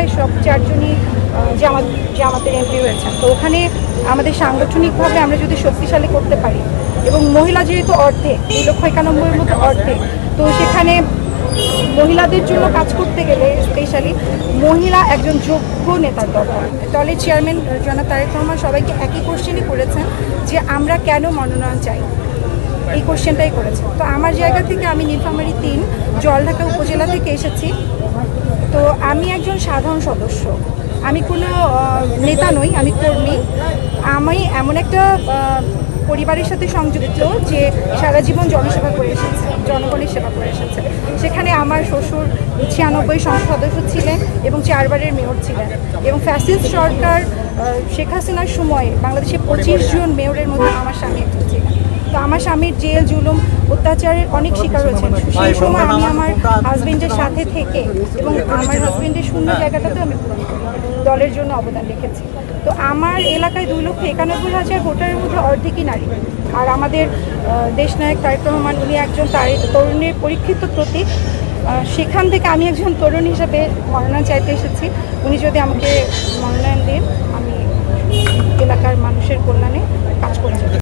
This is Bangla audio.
এলাকায় সব 4 জনই জামাতের এমপি হয়েছেন। তো ওখানে আমাদের সাংগঠনিকভাবে আমরা যদি শক্তিশালী করতে পারি, এবং মহিলা যেহেতু অর্ধেক, 2,91,000-এর মতো অর্ধেক, তো সেখানে মহিলাদের জন্য কাজ করতে গেলে স্পেশালি মহিলা একজন যোগ্য নেতার দরকার। দলের চেয়ারম্যান জনাব তারেক রহমান সবাইকে একই কোশ্চেনই করেছেন যে আমরা কেন মনোনয়ন চাই, এই কোশ্চেনটাই করেছেন। তো আমার জায়গা থেকে আমি নীলফামারী 3 জলঢাকা উপজেলা থেকে এসেছি। তো আমি একজন সাধারণ সদস্য, আমি কোনো নেতা নই, আমি কর্মী। আমি এমন একটা পরিবারের সাথে সংযুক্ত যে সারা জীবন জনসেবা করে এসেছে, জনগণের সেবা করে এসেছে। সেখানে আমার শ্বশুর 96 সংসদ সদস্য ছিলেন এবং 4বারের মেয়র ছিলেন, এবং ফ্যাসিস্ট সরকার শেখ হাসিনার সময় বাংলাদেশে 25 জন মেয়রের মধ্যে আমার স্বামী একজন ছিলেন। তো আমার স্বামীর জেল জুলুম অত্যাচারের অনেক শিকার হয়েছেন। সেই সময় আমি আমার হাজবেন্ডের সাথে থেকে এবং আমার হাজবেন্ডের শূন্য জায়গাটাতেও আমি পূরণ করি, দলের জন্য অবদান রেখেছি। তো আমার এলাকায় 2,91,000 ভোটারের মধ্যে অর্ধেকই নারী। আর আমাদের দেশনায়ক তারেক রহমান, উনি একজন তরুণের পরীক্ষিত প্রতীক। সেখান থেকে আমি একজন তরুণ হিসেবে মনোনয়ন চাইতে এসেছি। উনি যদি আমাকে মনোনয়ন দেন, আমি এলাকার মানুষের কল্যাণে কাজ করে যেতে